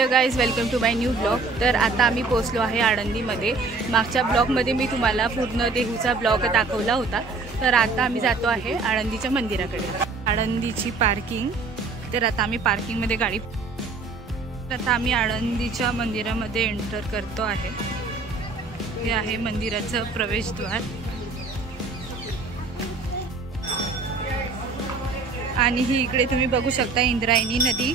Hello guys, welcome to my new blog. तर आता आम्ही पोहोचलो आहे आळंदीमध्ये। मागच्या ब्लॉगमध्ये मी तुम्हाला पूर्ण देहूचा ब्लॉग दाखवला होता। तर आता आम्ही जातो आहे आळंदीच्या मंदिराकडे। आळंदीची पार्किंग। तर आता आम्ही पार्किंगमध्ये गाडी, आता आम्ही आळंदीच्या मंदिरामध्ये एंटर करतो आहे। हे आहे मंदिराचं प्रवेशद्वार आणि ही इकडे तुम्ही बघू शकता इंद्रायणी नदी।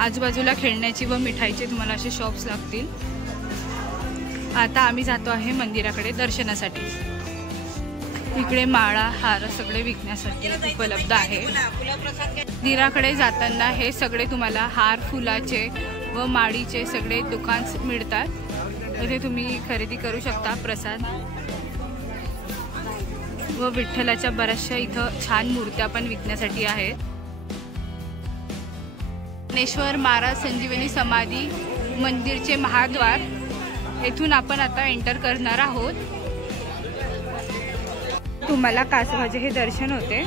आजूबाजूला खेळण्याची व मिठाईचे तुम्हाला असे शॉप्स लागतील। आता आम्ही जातो आहे मंदिराकडे दर्शनासाठी। इकडे माळा हार सगळे विकण्यासाठी उपलब्ध आहे। मंदिराकडे जाताना हे सगळे तुम्हाला हार फुलाचे व माळीचे सगळे दुकान मिळतात। इथे तुम्ही खरेदी करू शकता प्रसाद व विठ्ठलाच्या बऱ्याचशा इथं छान मूर्त्या पण विकण्यासाठी आहेत। ज्ञानेश्वर महाराज संजीवनी समाधी मंदिरचे महाद्वार, येथून आपण आता एंटर करणार आहोत। तुम्हाला कासवाचे हे दर्शन होते।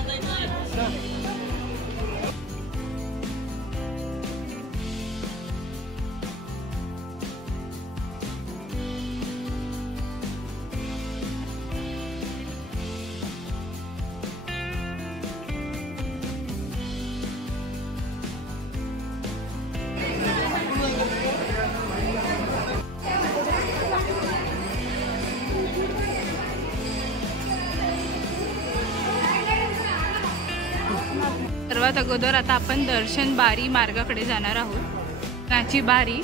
सर्वात अगोदर आता आपण दर्शन बारी मार्गाकडे जाणार आहोत। त्याची बारी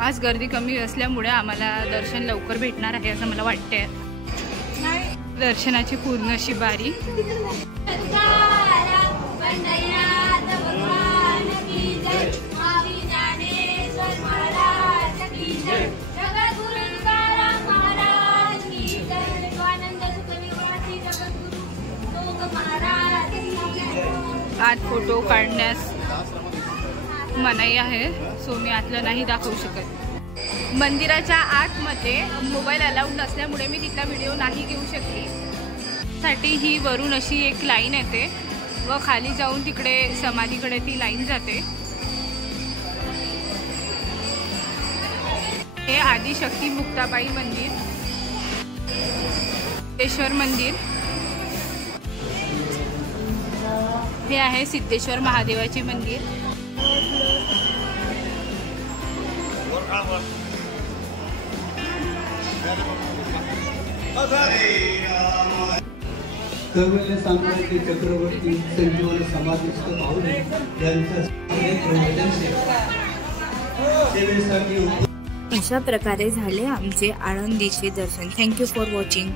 आज गर्दी कमी असल्यामुळे आम्हाला दर्शन लवकर भेटणार आहे असं मला वाटते। दर्शनाची पूर्ण अशी बारी। आत फोटो काढण्यास मनाई आहे, सो मी आतलं नाही दाखवू शकत। मंदिराच्या आतमध्ये मोबाईल अलाउड नसल्यामुळे मी तिथला व्हिडिओ नाही घेऊ शकली। साठी ही वरून अशी एक लाईन येते व खाली जाऊन तिकडे समाधीकडे ती लाईन जाते। हे आदिशक्ती मुक्ताबाई मंदिर, सिद्धेश्वर मंदिर, हे आहे सिद्धेश्वर महादेवाचे मंदिर। कर्वेले साम्राज्य चक्रवर्ती संजीवन समाधिस्थ पाहुणे यांच्या सेवेसाठी अशा प्रकारे झाले आमचे आळंदीचे दर्शन। Thank you for watching.